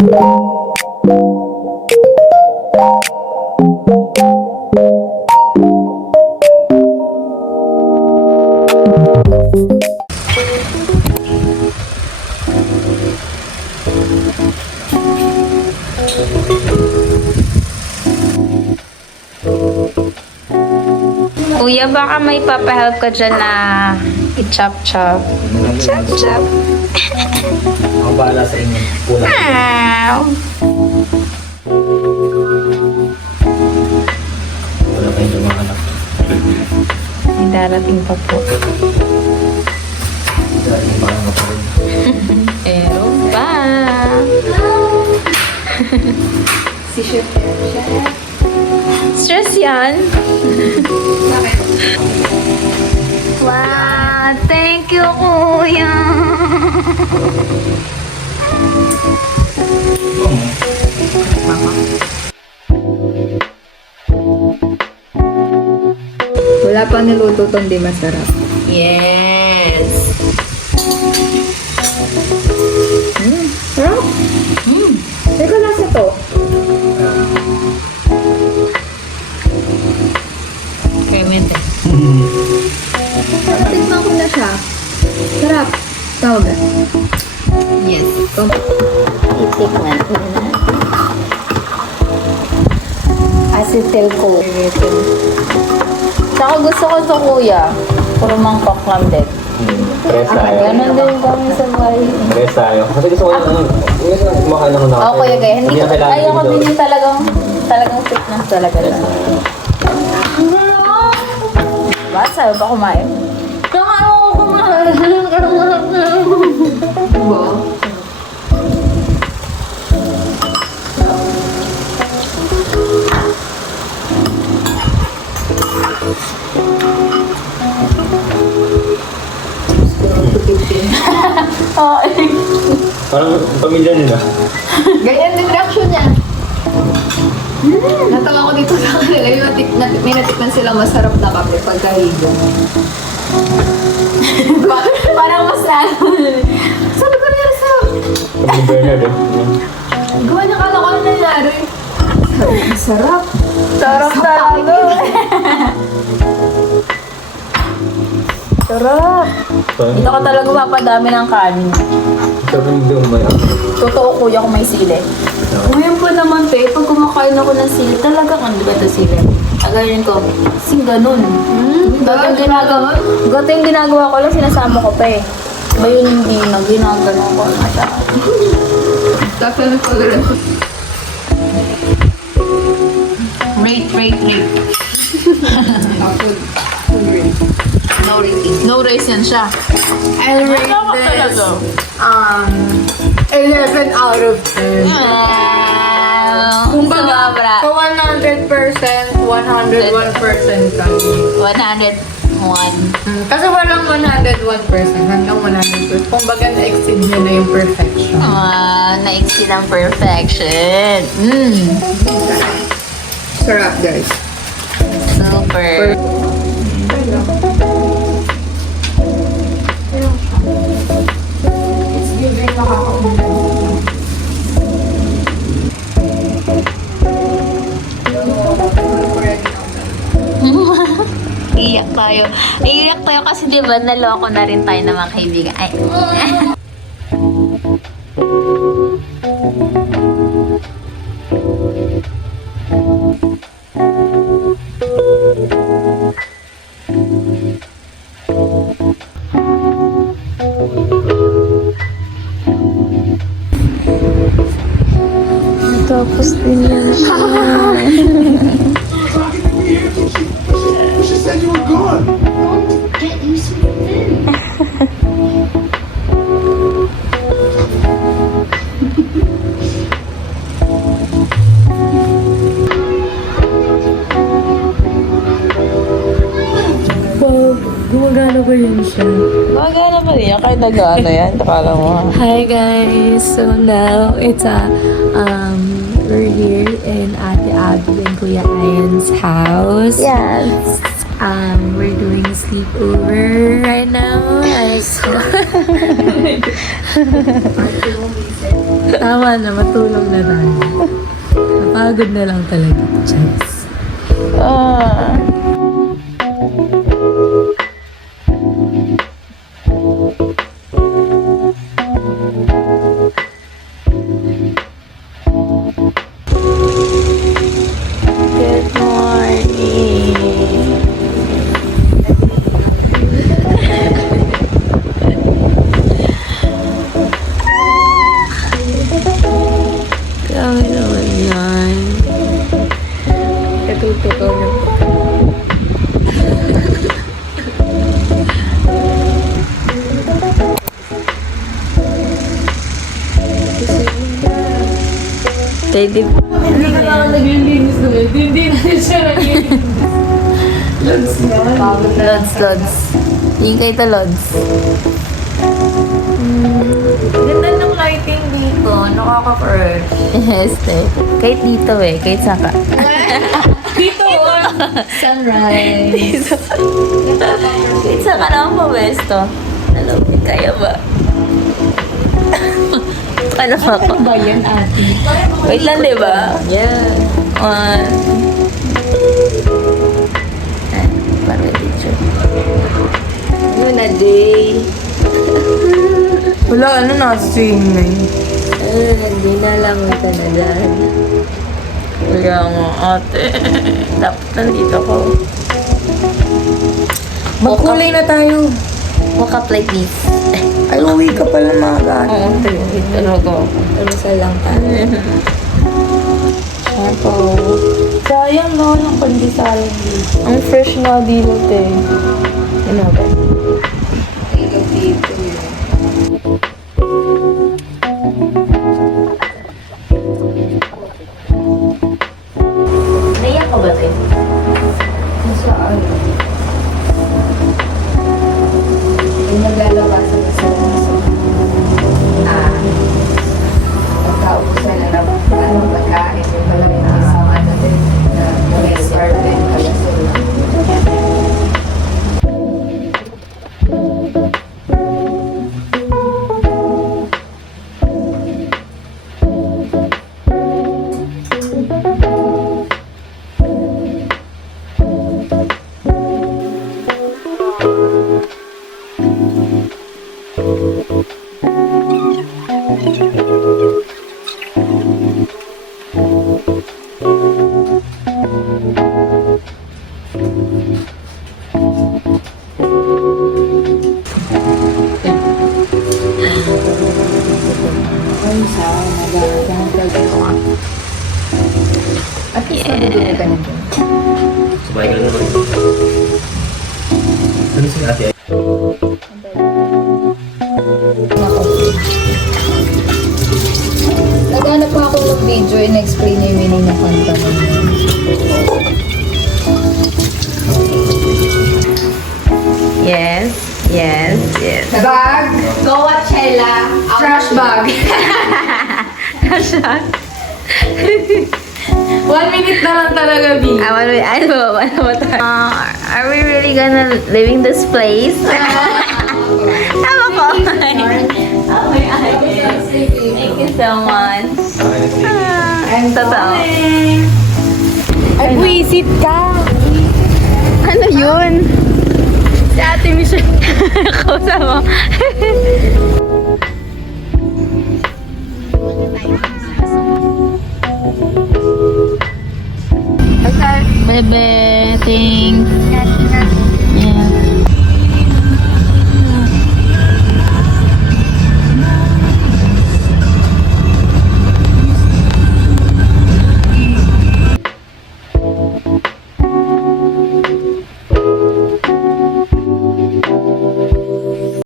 Kuya, baka may papahelp ka dyan na i-chop-chop. Chop-chop. Ako bahala sa inyo. Kulang. Wala kayong lumahanap. May darating pa po. Dahil yung parang kaparin. Pero ba? Si Chef. Stress yan? Wow! Thank you, Kuya! Wala pa niluto tong di masarap. Yes! Sarap? Teka, lasa to. Kremete. Tikman ko na siya. Sarap. Tawag na. Yes. Itikman ko na. Acetyl ko. Saka gusto ko ito, kuya. Puro mangkok lang din. Press tayo. Ganon din kami sa bahay. Press tayo. Kasi gusto ko yung kumakain ako na. Oo, kuya, kaya hindi ko. na kailangan Ayoko video. din yung talagang fitness talaga lang. Ba, sabi ba kumain? Kakain ako kumain. Diba? Parang pamilya nila. Ganyan din reaction niya. Natawa ko dito sa kanila. May natikman sila masarap na kape pagkahigo. Parang mas Sabi ko niya sa... Pamilya Bernard eh. Gawa niya kala ko ano nangyari. Sabi, masarap. sarap talaga. Sarap. Dito ka talaga mapadami ng kanin. Sabi mo doon may Totoo, kuya, kung may sili. Ngayon pa naman, pe, pag kumakain ako ng sili, talagang, ano ba ito sili? Agayin ko, sing ganun. Gato yung ginagawa ko lang, sinasama ko pa eh. Ba yun hindi na, ginagano ko na siya. Tapos na pag Rate. No rating. No race yan siya. I'll rate this 11 out of 10. Kumbaga, Sobra. sa 100%, 101% kami. 101. Kasi walang 101%, hanggang 100%. Kumbaga, na-exceed nyo na yung perfection. Na-exceed ang perfection. Sarap, guys. Super. It's giving nakakaumay. Iyak tayo. Iyak tayo kasi di ba naloko na rin tayo ng mga kaibigan. Ay. Tapos din yan siya. She said you were gone. Get you something. Gumagana ba yun siya? Magana pa rin yan. Kahit nag-ano yan. Akala mo. Hi guys! So now it's we're here in Ate Abby and Kuya Ian's house. Yes. We're doing a sleepover right now. Tama na, matulog na tayo. Napagod na lang talaga. Cheers. Good morning. Grabe naman yan. Katutukaw na. Teddy. Hindi ka lang naglilinis naman. Hindi na siya naglilinis. Lods. Ingay to Lods. Ganda ng lighting dito. Nakaka-crush. Yes, eh. Kahit dito eh. Kahit saka. Dito! Sunrise. Kahit saka naman po, besto. Alam mo, kaya ba? Ano ba ako? Ba yan, ate? Wait lang, di ba? Yeah. One. Para may picture. Ano na, day? Wala, ano na, swimming. Hindi na lang ito na dyan. Kaya nga, ate. Dapat nandito ko. Magkulay na tayo. Walk up like this. Ay, uwi ka pala maaga. Oo, talaga. Almusal lang tayo. Ako. Sayang na walang pandisalan dito. Ang fresh na dito, te. Ano ba? Ilog dito. Naiyak ka ba, te? Saan? Yung naglalabasan na sila ng pagkaubusan na ng pagkain. Yung pala yung isang ano din na may garden pala sila. At least nabibili ka na dun. Sabay ka na naman. Ano si ate? Naghanap pa ako ng video and explain niya yung meaning ng kanta mo. Yes. Yes. Yes. Bag! Coachella! Trash bag! Kasha. 1 minute na lang talaga, B. Ano ba tayo? Are we really gonna living this place? Tama ko. Oh my God. Thank you so much. Totoo. Ay, buwisit ka! Ano yun? Si Ate Michelle. Kausa mo. Bebe, thanks.